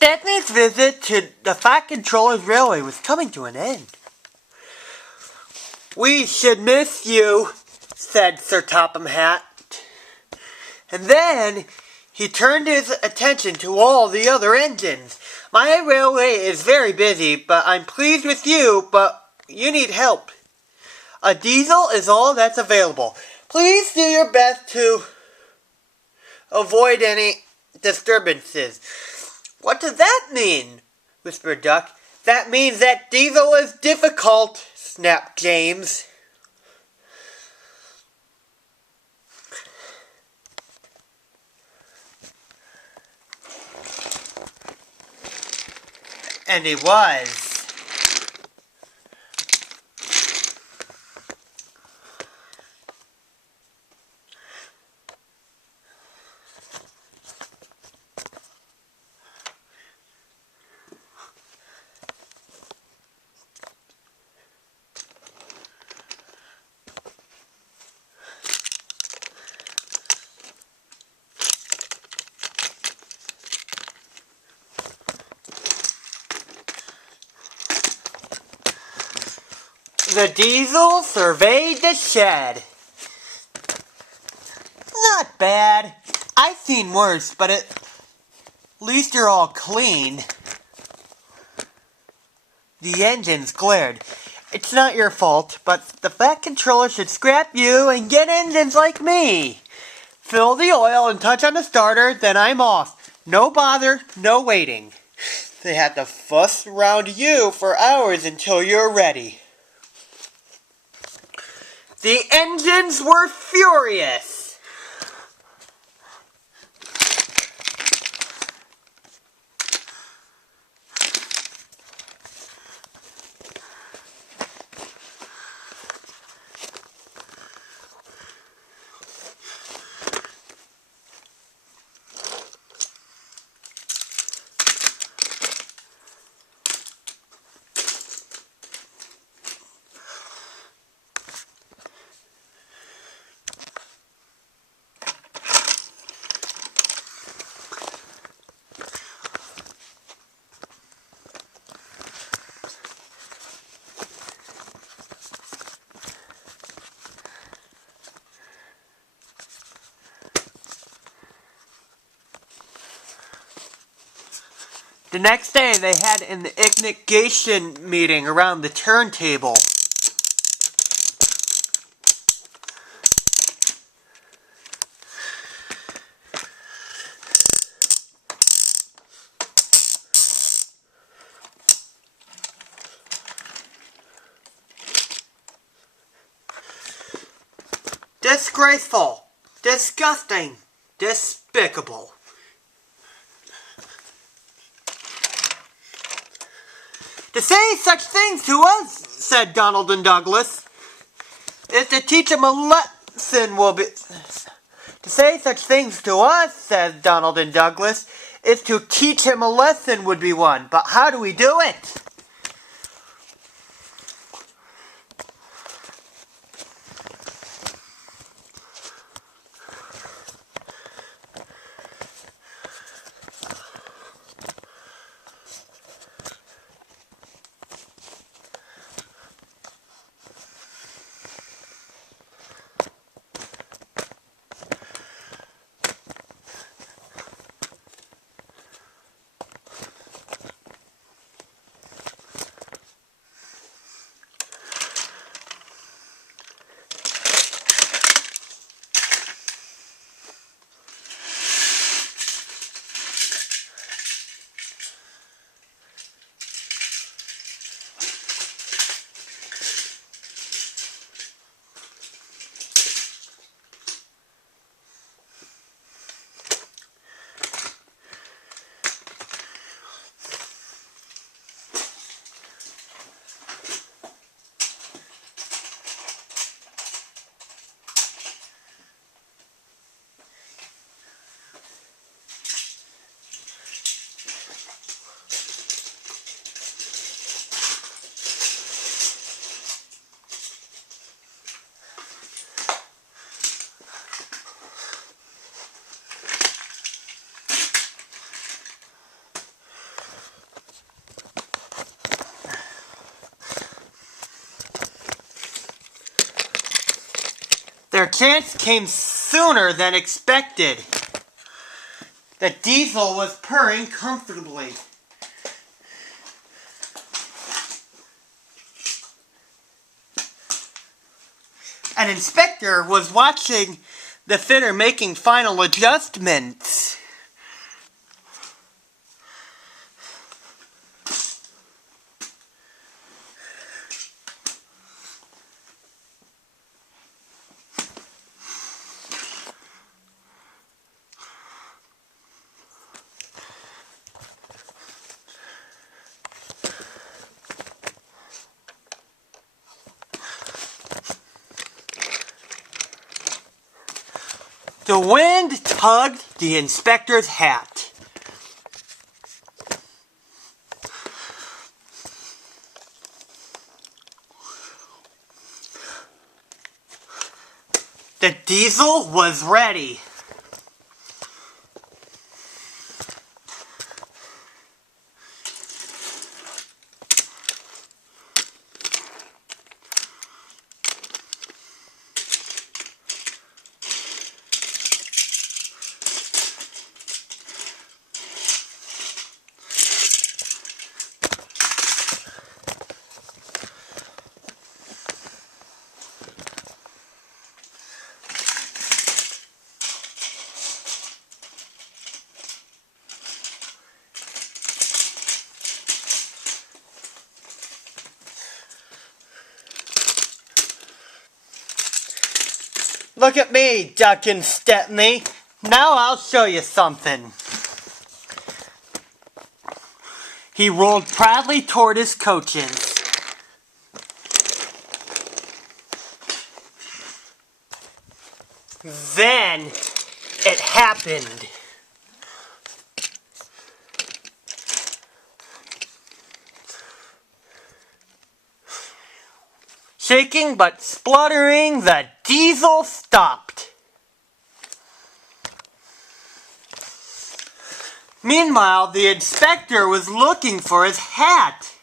Stepney's visit to the Fat Controller's Railway was coming to an end. "We should miss you," said Sir Topham Hatt. And then he turned his attention to all the other engines. "My railway is very busy, but I'm pleased with you, but you need help. A diesel is all that's available. Please do your best to avoid any disturbances." "What does that mean?" whispered Duck. "That means that diesel is difficult," snapped James. And he was. The diesel surveyed the shed. "Not bad. I've seen worse, but at least you're all clean." The engines glared. "It's not your fault, but the Fat Controller should scrap you and get engines like me. Fill the oil and touch on the starter, then I'm off. No bother, no waiting. They had to fuss around you for hours until you're ready." The engines were furious. The next day, they had an ignition meeting around the turntable. Disgraceful, disgusting, despicable. "To say such things to us," said Donald and Douglas, "is to teach them a lesson will be..." "To say such things to us," said Donald and Douglas, "is to teach him a lesson would be one. But how do we do it?" Their chance came sooner than expected. The diesel was purring comfortably. An inspector was watching the fitter making final adjustments. The wind tugged the inspector's hat. The diesel was ready. Look at me, Duck and Stepney. Now I'll show you something. He rolled proudly toward his coaches. Then it happened. Shaking but spluttering, the diesel stopped. Meanwhile, the inspector was looking for his hat.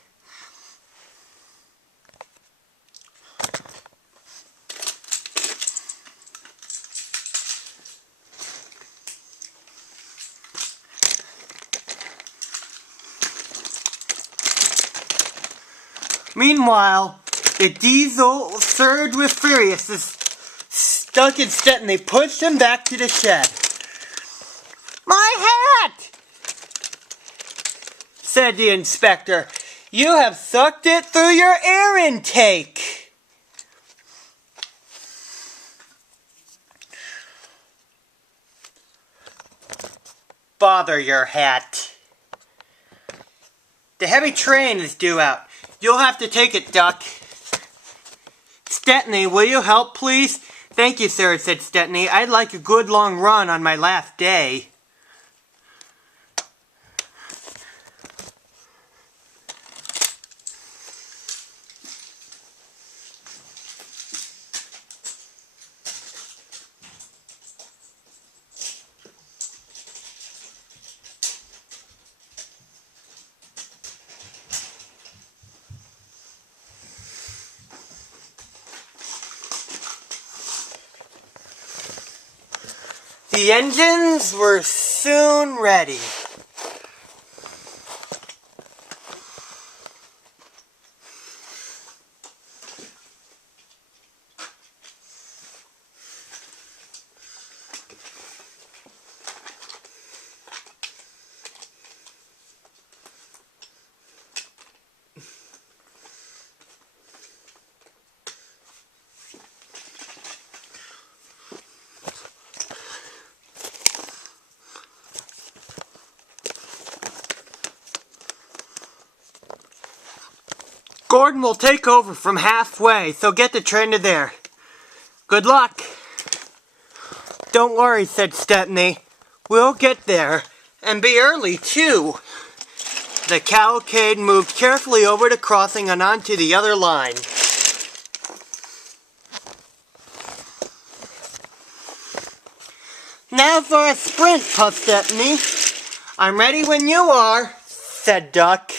Meanwhile, the diesel surged with furious as Duck and Stepney pushed him back to the shed. "My hat!" said the inspector. "You have sucked it through your air intake." "Bother your hat. The heavy train is due out. You'll have to take it, Duck." "Stepney, will you help, please?" "Thank you, sir," said Stepney. "I'd like a good long run on my last day." The engines were soon ready. Gordon will take over from halfway, so get the train to there. Good luck. "Don't worry," said Stepney. "We'll get there, and be early, too." The cavalcade moved carefully over the crossing and onto the other line. "Now for a sprint," puffed Stepney. "I'm ready when you are," said Duck.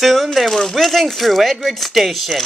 Soon they were whizzing through Edgewood Station.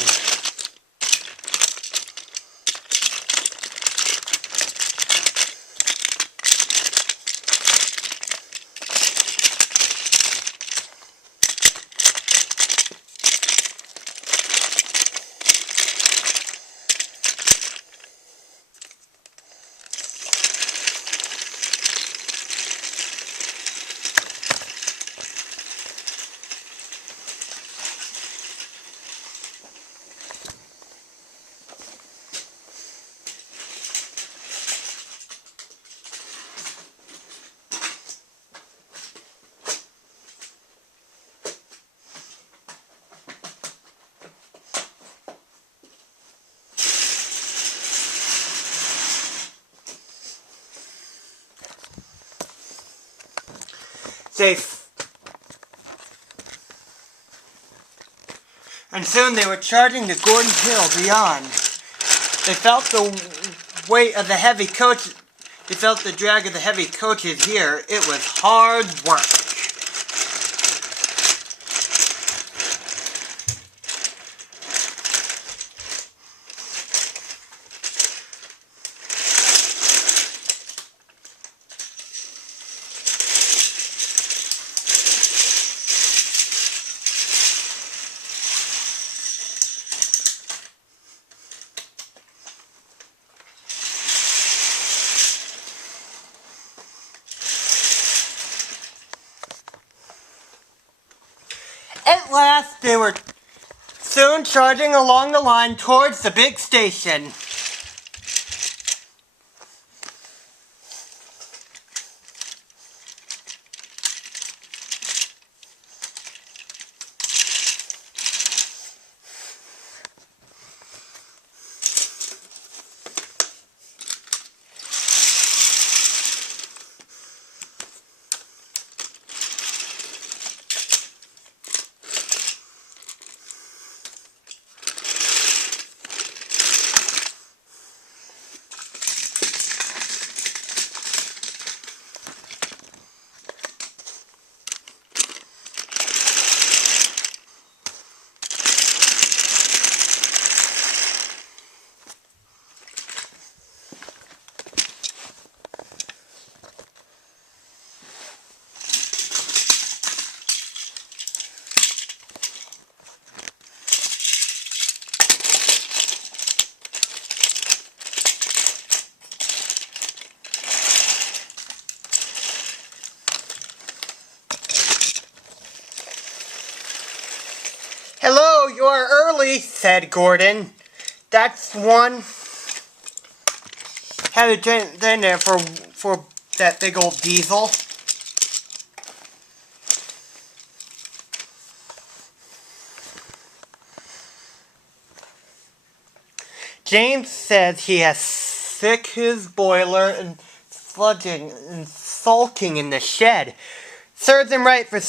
And soon they were charging the Gordon Hill beyond. They felt the weight of the heavy coach. They felt the drag of the heavy coaches here. It was hard work. At last, they were soon charging along the line towards the big station. "Hello, you are early," said Gordon. "That's one." Had a drink in there for that big old diesel. James says he has sick his boiler and sludging and sulking in the shed. Serves him right for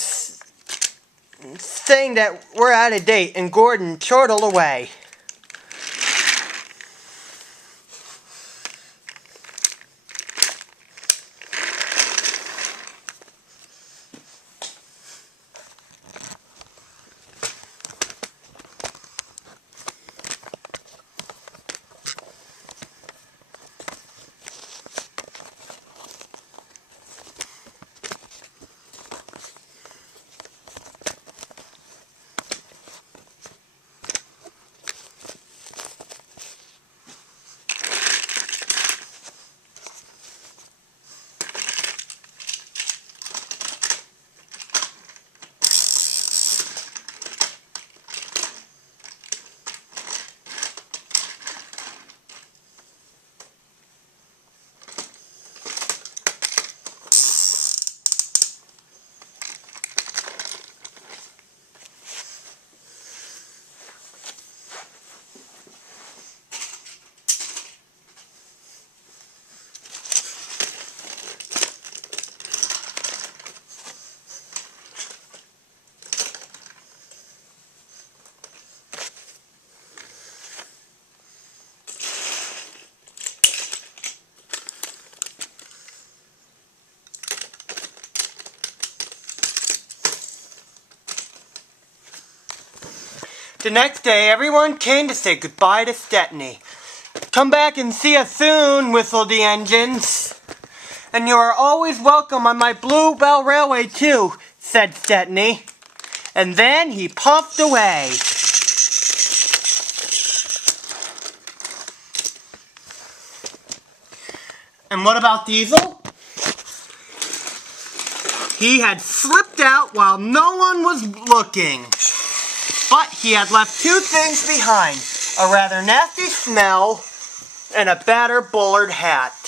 saying that we're out of date, and Gordon chortled away. The next day, everyone came to say goodbye to Stepney. "Come back and see us soon," whistled the engines. "And you are always welcome on my Bluebell Railway too," said Stepney. And then he puffed away. And what about Diesel? He had slipped out while no one was looking. But he had left two things behind: a rather nasty smell and a battered Bullard hat.